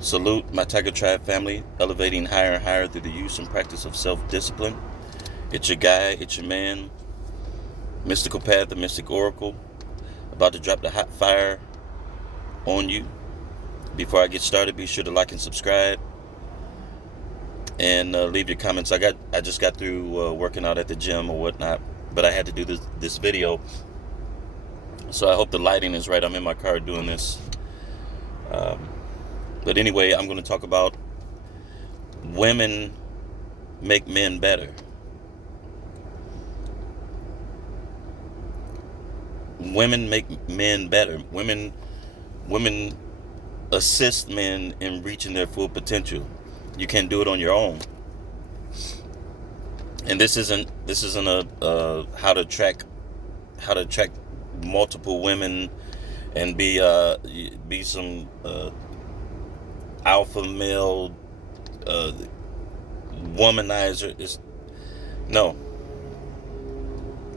Salute my Tiger Tribe family, elevating higher and higher through the use and practice of self-discipline. It's your guy, it's your man, Mystical Path, the Mystic Oracle, about to drop the hot fire on you. Before I get started, be sure to like and subscribe, and leave your comments. I just got through working out at the gym or whatnot, but I had to do this video, so I hope the lighting is right. I'm in my car doing this. But anyway, I'm going to talk about women make men better. Women make men better. Women assist men in reaching their full potential. You can't do it on your own. And this isn't a how to attract multiple women and be some alpha male womanizer. No.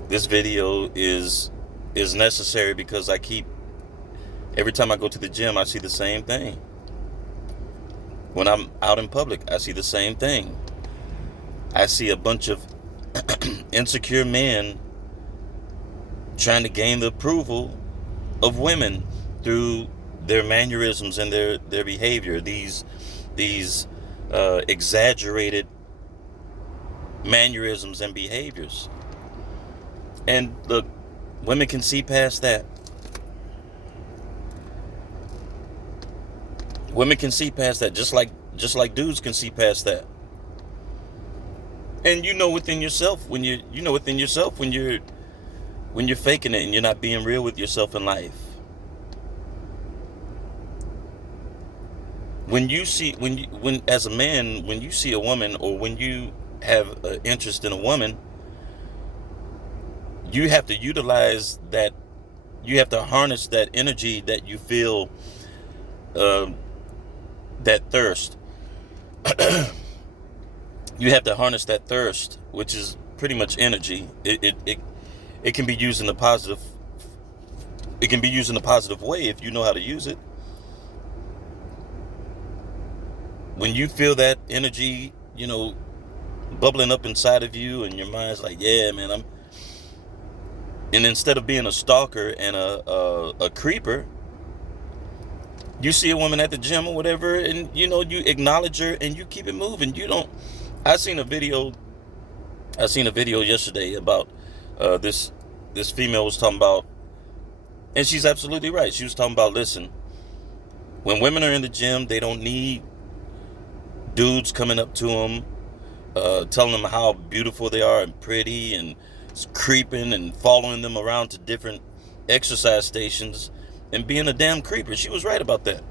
This video is necessary because every time I go to the gym, I see the same thing. When I'm out in public, I see the same thing. I see a bunch of insecure men trying to gain the approval of women through their mannerisms and their behavior. These exaggerated mannerisms and behaviors. And look, women can see past that. Women can see past that, just like dudes can see past that. And you know within yourself when you're faking it and you're not being real with yourself in life. When as a man, when you see a woman, or when you have an interest in a woman, you have to utilize that. You have to harness that energy that you feel, that thirst. You have to harness that thirst, which is pretty much energy. It can be used in a positive. It can be used in a positive way if you know how to use it. When you feel that energy, bubbling up inside of you, and your mind's like, yeah, man, and instead of being a stalker and a creeper, you see a woman at the gym or whatever, and you acknowledge her and you keep it moving. I seen a video yesterday about this female was talking about, and she's absolutely right. She was talking about, listen, when women are in the gym, they don't need dudes coming up to them, telling them how beautiful they are and pretty, and creeping and following them around to different exercise stations and being a damn creeper. She was right about that.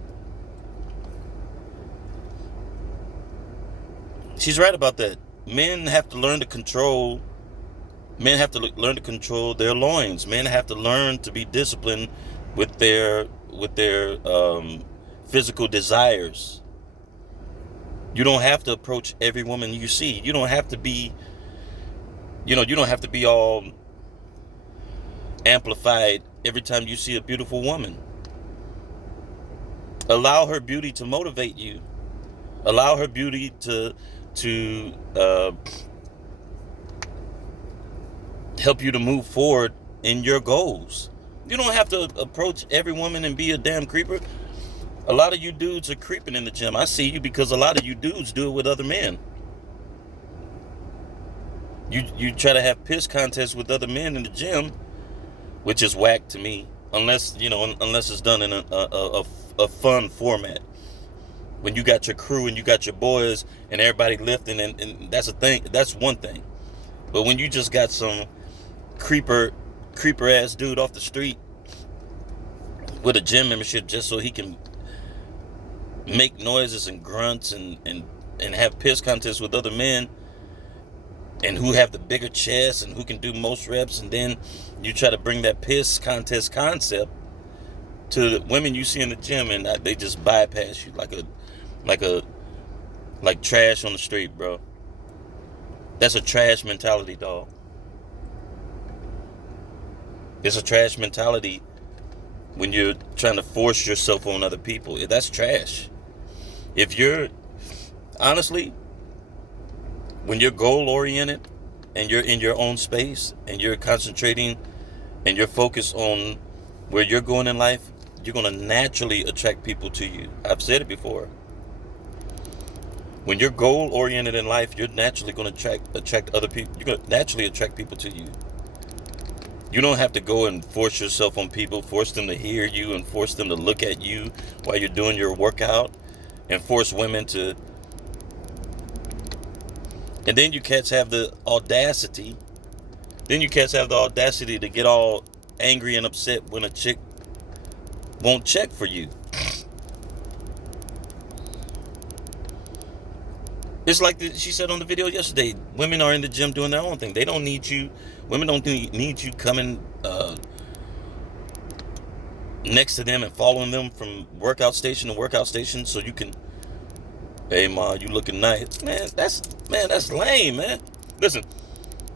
She's right about that. Men have to learn to control their loins. Men have to learn to be disciplined with their physical desires. You don't have to approach every woman you see. You don't have to be all amplified every time you see a beautiful woman. Allow her beauty to motivate you. Allow her beauty to help you to move forward in your goals. You don't have to approach every woman and be a damn creeper. A lot of you dudes are creeping in the gym. I see you because a lot of you dudes do it with other men. You try to have piss contests with other men in the gym, which is whack to me, unless it's done in a fun format. When you got your crew and you got your boys and everybody lifting, and that's a thing. That's one thing. But when you just got some creeper ass dude off the street with a gym membership just so he can make noises and grunts and have piss contests with other men, and who have the bigger chest and who can do most reps, and then you try to bring that piss contest concept to the women you see in the gym, and they just bypass you like trash on the street, bro. That's a trash mentality, dog. It's a trash mentality when you're trying to force yourself on other people. That's trash. If you're, honestly, when you're goal oriented and you're in your own space and you're concentrating and you're focused on where you're going in life, you're going to naturally attract people to you. I've said it before. When you're goal oriented in life, you're naturally going to attract other people. You're going to naturally attract people to you. You don't have to go and force yourself on people, force them to hear you and force them to look at you while you're doing your workout, and force women to. And then you cats have the audacity. To get all angry and upset when a chick won't check for you. It's like she said on the video yesterday. Women are in the gym doing their own thing. They don't need you. Women don't need you coming next to them and following them from workout station to workout station so you can, hey ma, you looking nice. Man, that's lame, man. Listen,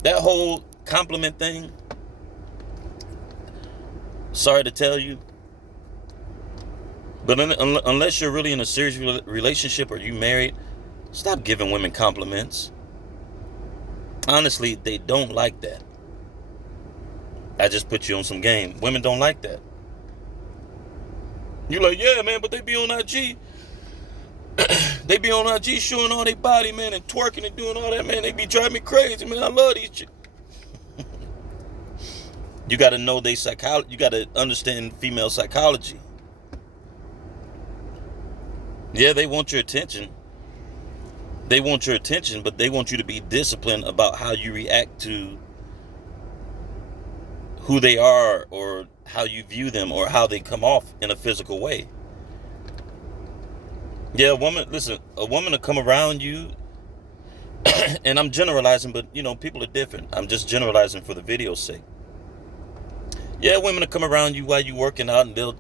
that whole compliment thing, sorry to tell you, but unless you're really in a serious relationship or you married, stop giving women compliments. Honestly, they don't like that. I just put you on some game. Women don't like that. You're like, yeah, man, but they be on IG. They be on IG showing all their body, man, and twerking and doing all that, man. They be driving me crazy, man. I love these chicks. You got to know they psychology. You got to understand female psychology. Yeah, they want your attention. They want your attention, but they want you to be disciplined about how you react to who they are or how you view them or how they come off in a physical way. Yeah, a woman will come around you, and I'm generalizing, but people are different. I'm just generalizing for the video's sake. Yeah, women will come around you while you working out, and they'll,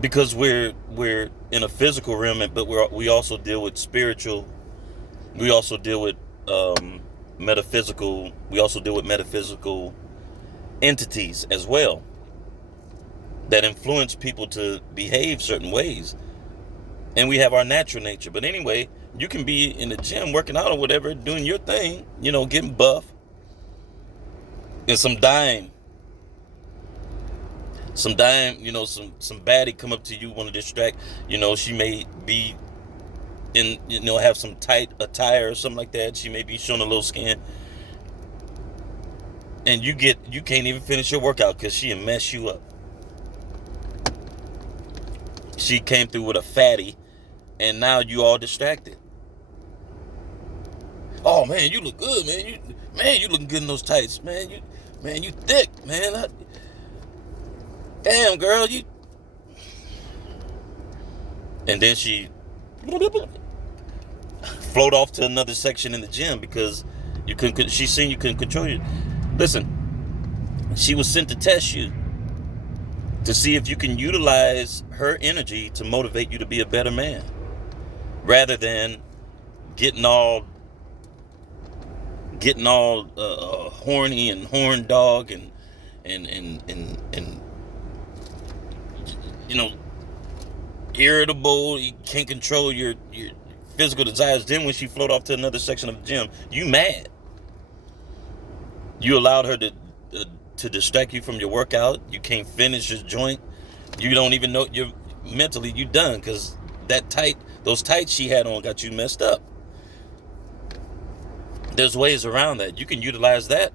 because we're in a physical realm, but we also deal with spiritual. We also deal with metaphysical. We also deal with metaphysical entities as well that influence people to behave certain ways. And we have our natural nature. But anyway, you can be in the gym working out or whatever, doing your thing, getting buff, and some dime, some baddie come up to you, want to distract. She may be in, have some tight attire or something like that. She may be showing a little skin, and you can't even finish your workout because she'll mess you up. She came through with a fatty, and now you all distracted. Oh man, you look good, man. You looking good in those tights, man. You thick, man. Damn, girl, you. And then she float off to another section in the gym because she seen you couldn't control you. Listen, she was sent to test you to see if you can utilize her energy to motivate you to be a better man, rather than getting all horny and horn dog and irritable. You can't control your physical desires. Then when she float off to another section of the gym, you mad. You allowed her to distract you from your workout. You can't finish your joint. You don't even know you're mentally you done because those tights she had on got you messed up. There's ways around that. You can utilize that.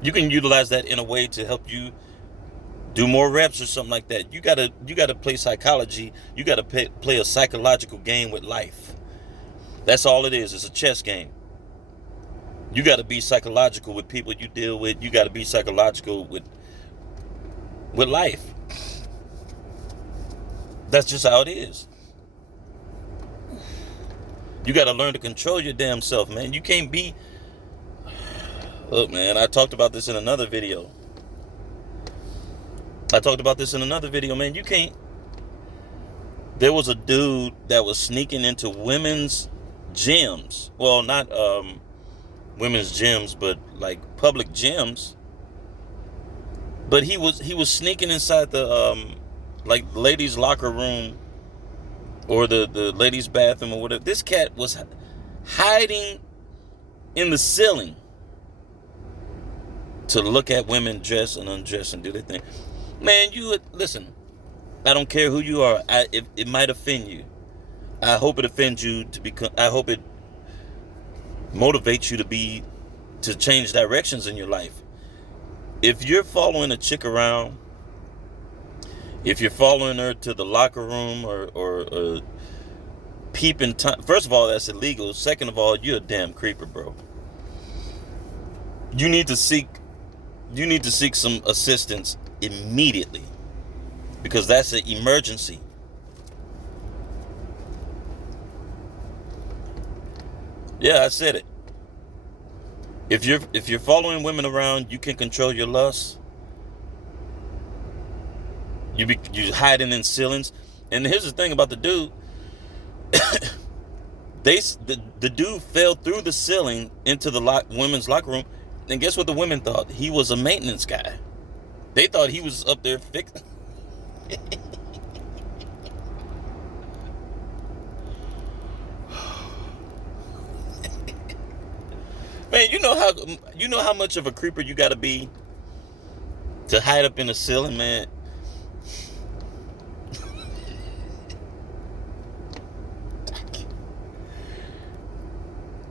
You can utilize that in a way to help you do more reps or something like that. You gotta play psychology. You gotta play a psychological game with life. That's all it is. It's a chess game. You gotta be psychological with people you deal with. You gotta be psychological with life. That's just how it is. You gotta learn to control your damn self, man. You can't be. Look, man, I talked about this in another video. Man. You can't. There was a dude that was sneaking into women's gyms. Well, not women's gyms, but like public gyms. But he was sneaking inside the ladies' locker room or the ladies' bathroom or whatever. This cat was hiding in the ceiling to look at women dress and undress and do their thing. Man, you listen. I don't care who you are. It might offend you. I hope it offends you to become. I hope it motivates you to change directions in your life. If you're following a chick around, if you're following her to the locker room or peeping time, first of all, that's illegal. Second of all, you're a damn creeper, bro. You need to seek some assistance immediately, because that's an emergency. Yeah, I said it. If you're following women around, you can control your lust. You hiding in ceilings. And here's the thing about the dude. The dude fell through the ceiling into the women's locker room, and guess what the women thought? He was a maintenance guy. They thought he was up there fixing. Man, you know how much of a creeper you gotta be to hide up in the ceiling, man.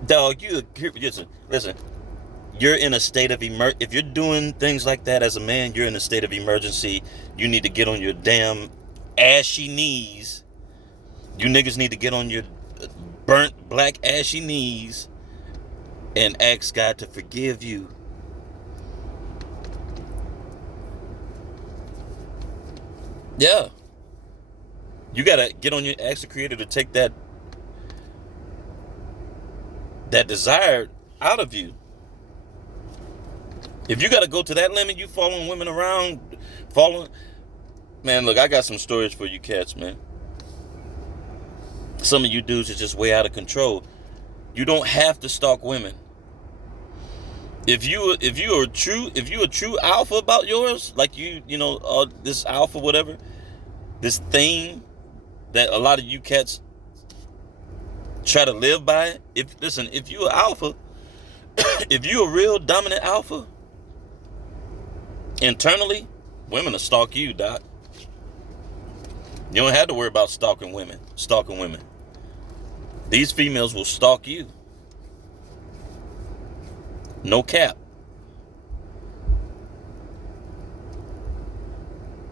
Dog, listen. You're in a state of if you're doing things like that as a man, you're in a state of emergency. You need to get on your damn ashy knees. You niggas need to get on your burnt black ashy knees and ask God to forgive you. Yeah. You gotta get on your ask the Creator to take that desire out of you. If you gotta go to that limit, you following women around, man, look, I got some stories for you cats, man. Some of you dudes are just way out of control. You don't have to stalk women. If you are a true alpha about yours, like this alpha whatever, this thing that a lot of you cats try to live by. If you are alpha, if you a real dominant alpha, internally, women will stalk you, doc. You don't have to worry about stalking women. These females will stalk you. No cap.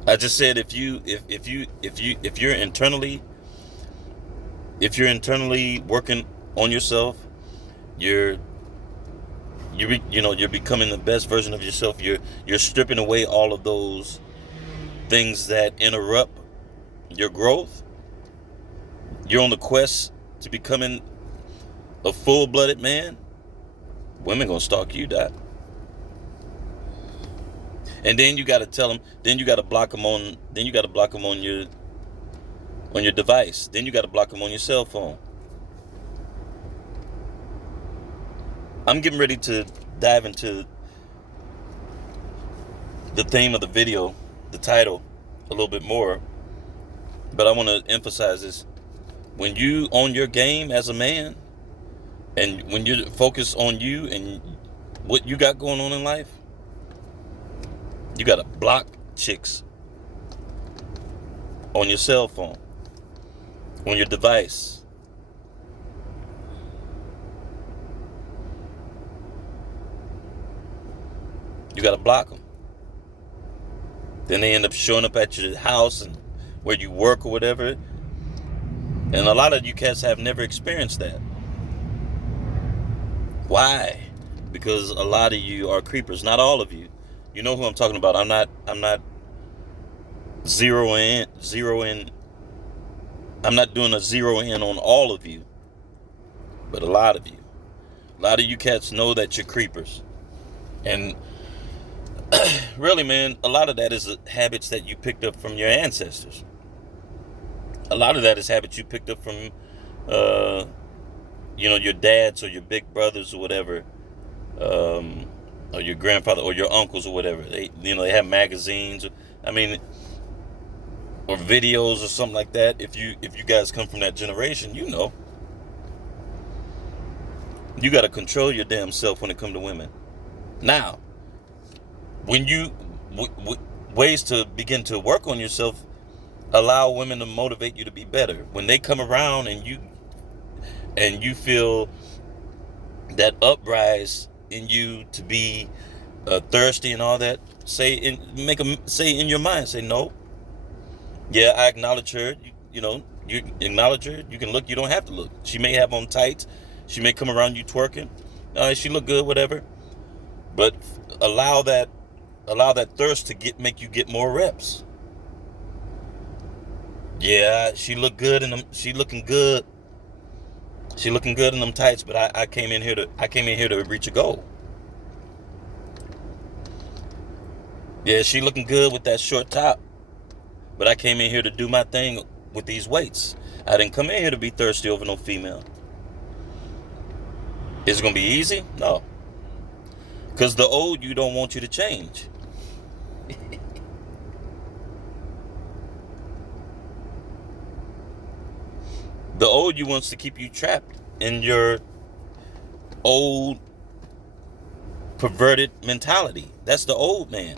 I just said if you're internally working on yourself, you're becoming the best version of yourself. You're stripping away all of those things that interrupt your growth. You're on the quest to becoming a full-blooded man. Women gonna stalk you, Doc. And then you gotta tell them. Then you gotta block them on. Then you gotta block them on your device. Then you gotta block them on your cell phone. I'm getting ready to dive into the theme of the video, the title, a little bit more. But I want to emphasize this: when you own your game as a man, and when you're focused on you and what you got going on in life, you gotta block chicks on your cell phone, on your device. You gotta block them. Then they end up showing up at your house and where you work or whatever. And a lot of you cats have never experienced that. Why? Because a lot of you are creepers. Not all of you. You know who I'm talking about. I'm not zeroing. I'm not doing a zero in on all of you. But a lot of you. A lot of you cats know that you're creepers. And really, man, a lot of that is habits that you picked up from your ancestors. A lot of that is habits you picked up from your dads or your big brothers or whatever, or your grandfather or your uncles or whatever. They have magazines. I mean, or videos or something like that. If you guys come from that generation, you know, you got to control your damn self when it comes to women. Now, when you ways to begin to work on yourself, allow women to motivate you to be better. When they come around and you feel that uprise in you to be thirsty and all that, make them say in your mind, say no. Yeah, I acknowledge her. You know, you acknowledge her. You can look. You don't have to look. She may have on tights. She may come around you twerking. She look good, whatever. But allow that thirst to make you get more reps. Yeah, she look good and she looking good. She looking good in them tights. But I came in here to reach a goal. Yeah, she looking good with that short top. But I came in here to do my thing with these weights. I didn't come in here to be thirsty over no female. Is it going to be easy? No. Because the old you don't want you to change. The old you wants to keep you trapped in your old perverted mentality. That's the old man.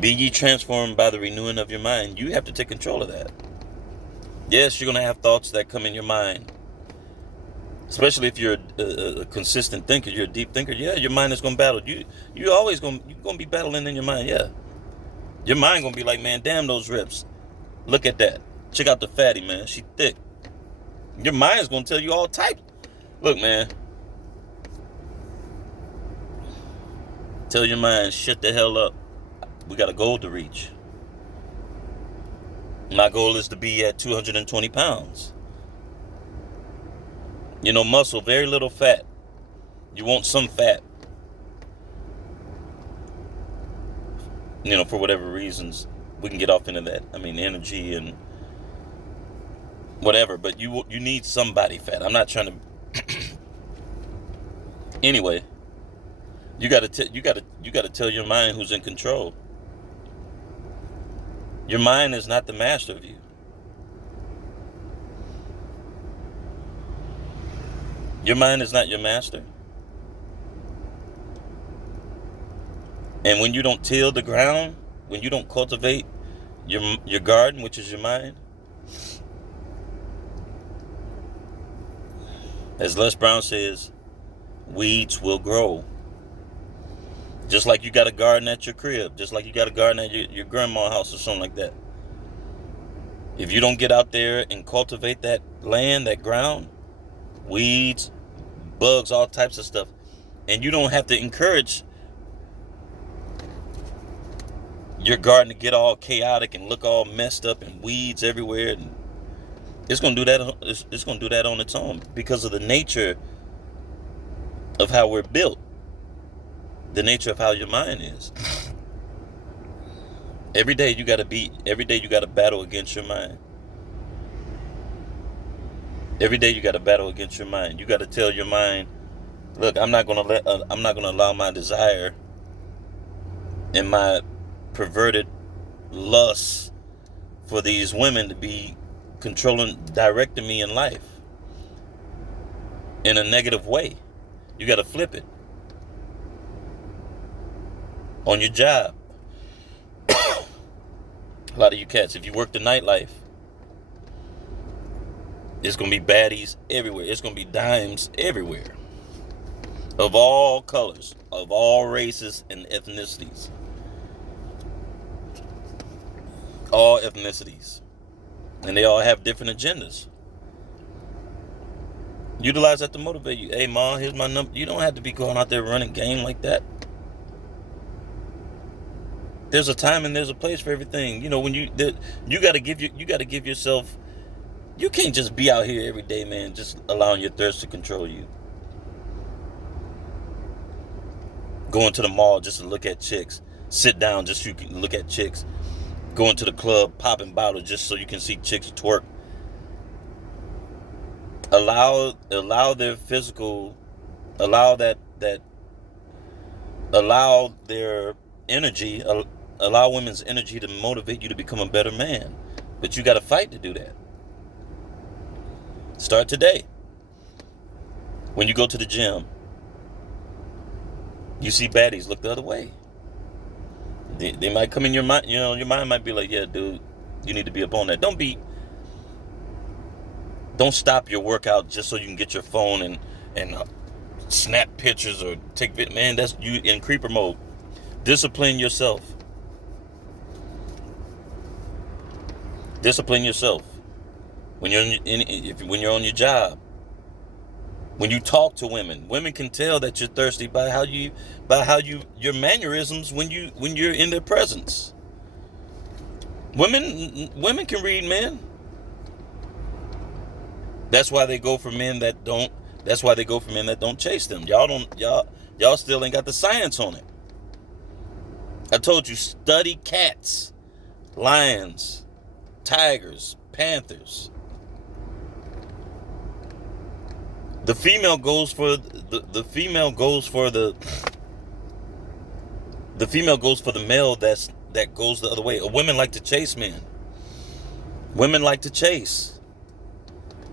Be ye transformed by the renewing of your mind. You have to take control of that. Yes, you're going to have thoughts that come in your mind. Especially if you're a consistent thinker, you're a deep thinker. Yeah, your mind is going to battle. You're going to be battling in your mind, yeah. Your mind going to be like, man, damn those rips. Look at that. Check out the fatty, man. She thick. Your mind is going to tell you all types. Look, man. Tell your mind, shut the hell up. We got a goal to reach. My goal is to be at 220 pounds. You know, muscle, very little fat. You want some fat. You know, for whatever reasons. We can get off into that. I mean, energy and whatever. But you need some body fat. I'm not trying to... Anyway. You gotta tell your mind who's in control. Your mind is not the master of you. Your mind is not your master. And when you don't till the ground, when you don't cultivate your garden, which is your mind, as Les Brown says, weeds will grow. Just like you got a garden at your crib. Just like you got a garden at your grandma's house or something like that. If you don't get out there and cultivate that land, that ground, weeds, bugs, all types of stuff, and you don't have to encourage your garden to get all chaotic and look all messed up and weeds everywhere, and it's going to do that. It's going to do that on its own because of the nature of how we're built. The nature of how your mind is. Every day you got to battle against your mind. Every day you got to battle against your mind. You got to tell your mind, look, I'm not going to allow my desire and my perverted lust for these women to be directing me in life in a negative way. You got to flip it. On your job. A lot of you cats, if you work the nightlife, it's going to be baddies everywhere. It's going to be dimes everywhere. Of all colors, of all races and ethnicities. All ethnicities. And they all have different agendas. Utilize that to motivate you. Hey, Ma, here's my number. You don't have to be going out there running game like that. There's a time and there's a place for everything. You know, when you got to give yourself. You can't just be out here every day, man, just allowing your thirst to control you. Going to the mall just to look at chicks. Sit down just so you can look at chicks. Going to the club, popping bottles just so you can see chicks twerk. Allow their physical, allow their energy Allow women's energy to motivate you to become a better man. But you got to fight to do that. Start today. When you go to the gym, you see baddies, look the other way. They might come in your mind, your mind might be like, yeah, dude, you need to be up on that. Don't stop your workout just so you can get your phone and snap pictures or take video. Man, that's you in creeper mode. Discipline yourself. Discipline yourself. When you're on your job, when you talk to women can tell that you're thirsty by your mannerisms when you're in their presence. Women can read men. That's why they go for men that don't. That's why they go for men that don't chase them. Y'all still ain't got the science on it. I told you, study cats, lions, tigers, panthers. The female goes for the female goes for the male that goes the other way. Women like to chase men. Women like to chase.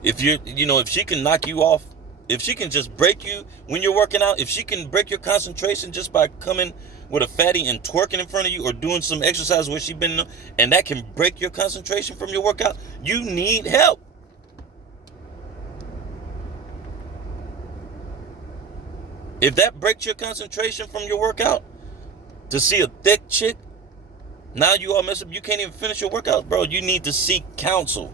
If she can knock you off, if she can just break you when you're working out, if she can break your concentration just by coming with a fatty and twerking in front of you or doing some exercise where she been, and that can break your concentration from your workout, you need help. If that breaks your concentration from your workout, to see a thick chick, now you all mess up, you can't even finish your workout, bro. You need to seek counsel.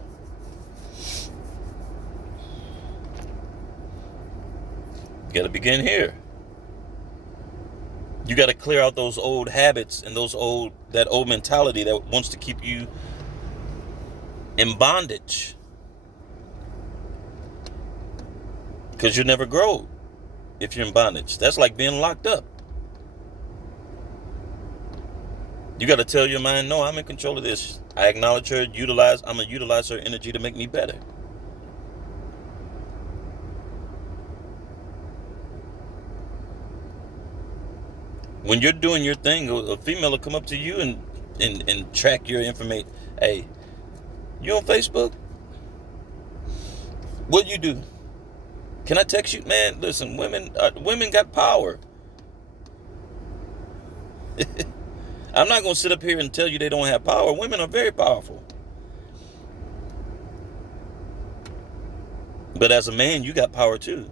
You got to begin here. You got to clear out those old habits and that old mentality that wants to keep you in bondage. Because you never grow if you're in bondage. That's like being locked up. You got to tell your mind, no, I'm in control of this. I acknowledge her, I'm going to utilize her energy to make me better. When you're doing your thing, a female will come up to you and track your information. Hey, you on Facebook? What you do? Can I text you? Man, listen, women got power. I'm not going to sit up here and tell you they don't have power. Women are very powerful. But as a man, you got power too.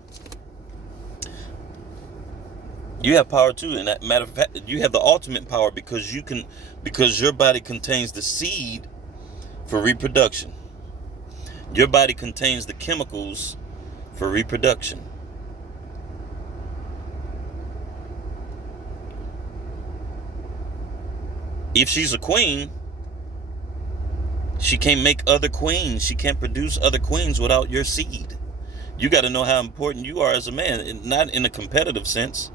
You have power too, and matter of fact, you have the ultimate power because your body contains the seed for reproduction. Your body contains the chemicals for reproduction. If she's a queen, she can't make other queens. She can't produce other queens without your seed. You got to know how important you are as a man, not in a competitive sense,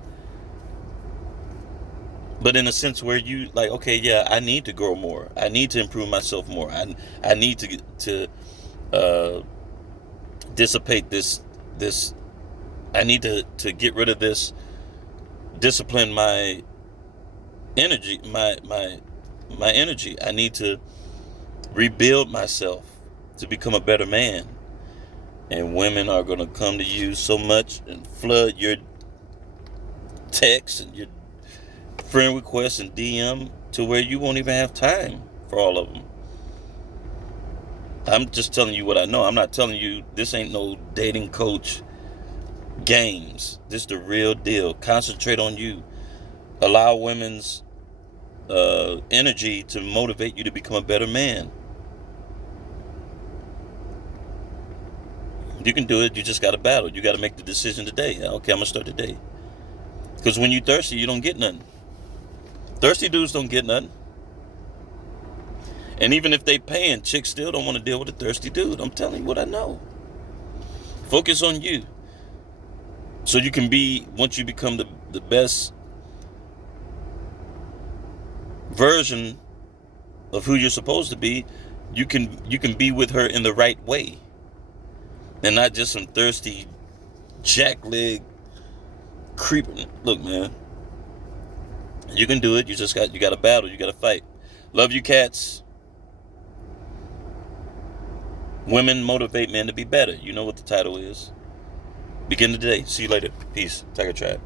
but in a sense where you like, okay, yeah, I need to grow more. I need to improve myself more. I need to dissipate this. I need to get rid of this. Discipline my energy, my energy. I need to rebuild myself to become a better man. And women are going to come to you so much and flood your texts and your friend requests and DM to where you won't even have time for all of them. I'm just telling you what I know. I'm not telling you, this ain't no dating coach games. This is the real deal. Concentrate on you. Allow women's energy to motivate you to become a better man. You can do it. You just got to battle. You got to make the decision today. Okay, I'm going to start today. Because when you're thirsty, you don't get nothing. Thirsty dudes don't get nothing. And even if they paying, chicks still don't want to deal with a thirsty dude. I'm telling you what I know. Focus on you. So you can be, once you become the best version of who you're supposed to be, you can be with her in the right way. And not just some thirsty jackleg creeper. Look, man. You can do it. You got to battle. You got to fight. Love you, cats. Women motivate men to be better. You know what the title is. Begin the day. See you later. Peace. Tiger Tribe.